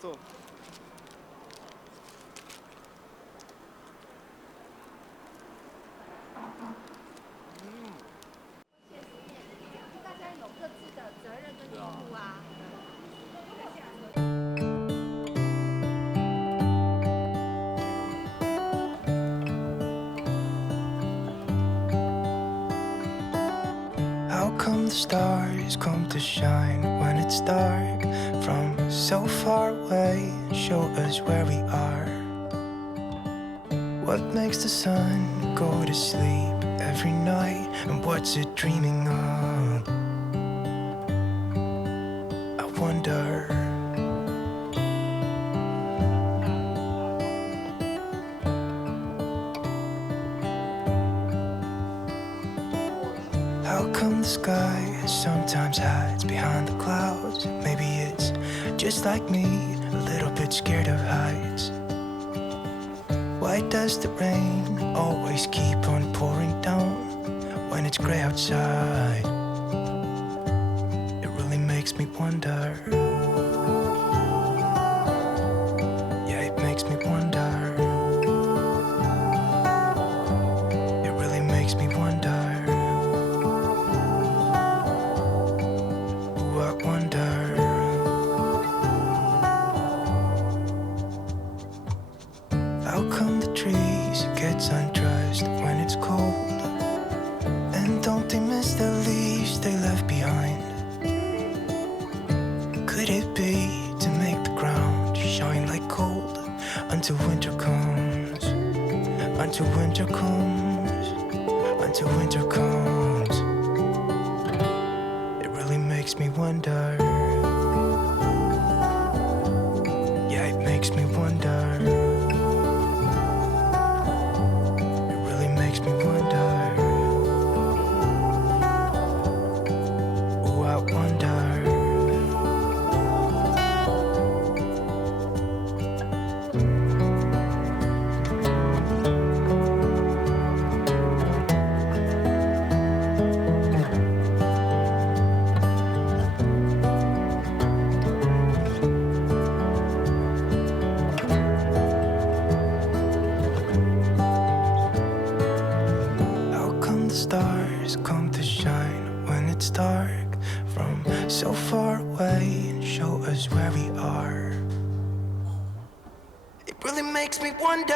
坐。大家有各自的责任跟义务啊。How come the stars come to shine when it's dark from so far away and show us where we are? What makes the sun go to sleep every night, and what's it dreaming of? I wonder. How come the sky sometimes hides behind the clouds? Maybe it's just like me, a little bit scared of heights. Why does the rain always keep on pouring down when it's gray outside? It really makes me wonder. Yeah, it makes me wonder. It really makes me wonder. Ooh, I wonder. How come the trees get undressed when it's cold? And don't they miss the leaves they left behind? Could it be to make the ground shine like gold until winter comes? Until winter comes, until winter comes. It really makes me wonder. Yeah, it makes me wonder. It really makes me wonder. Ooh, I wonder. How come the stars come to shine when it's dark from so far away and show us where we are? It really makes me wonder.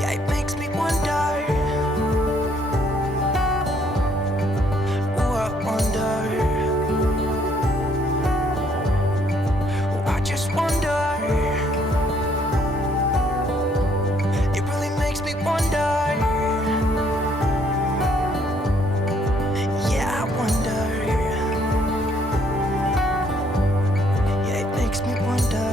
Yeah, it makes me wonder. Ooh, I wonder. Ooh, I just wonder. It really makes me wonder. Yeah, I wonder. Yeah, it makes me wonder.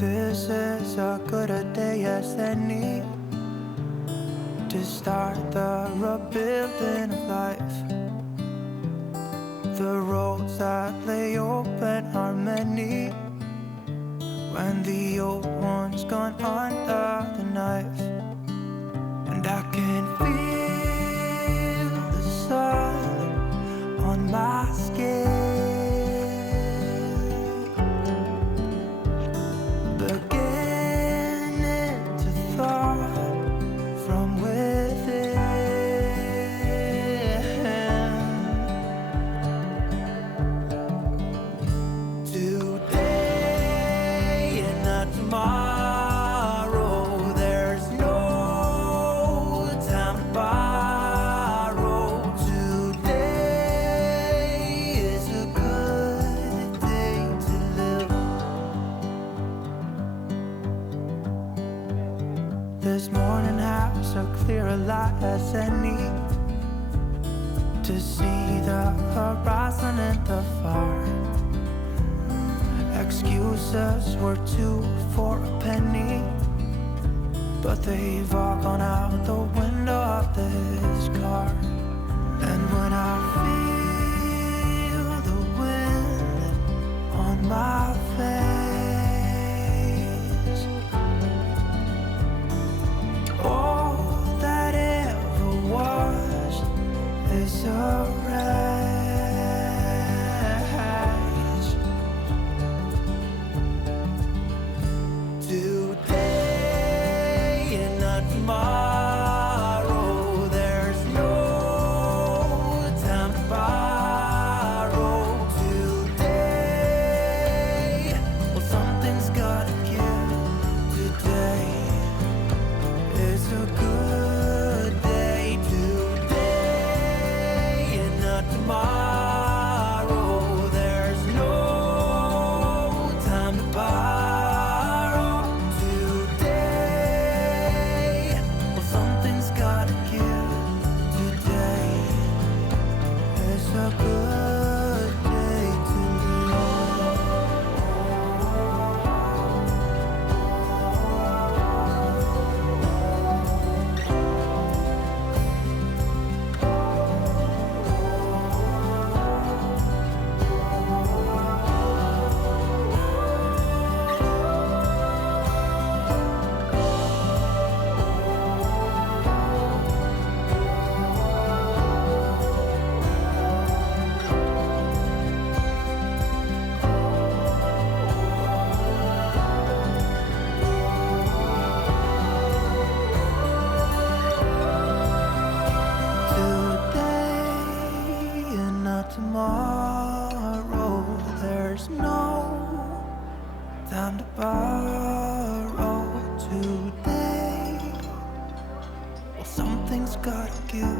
This is as good a day as any to start the rebuilding of life. The roads that lay open are many when the old one's gone under the knife. And I can feel the sun on my skin. as any to see the horizon and the far. Excuses were 2 for a penny, but they've all gone out the window of this car. And when I feel the wind on my face, all that ever was is a race. Today and not tomorrow, there's no time to borrow. Today, well, something's gotta give. Today is a good day. Today and not tomorrow, there's no time to borrow. Today, well, something's gotta give. Today is a good day to today and not tomorrow, there's no time to borrow. Today, well, something's gotta give.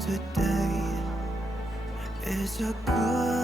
Today is a good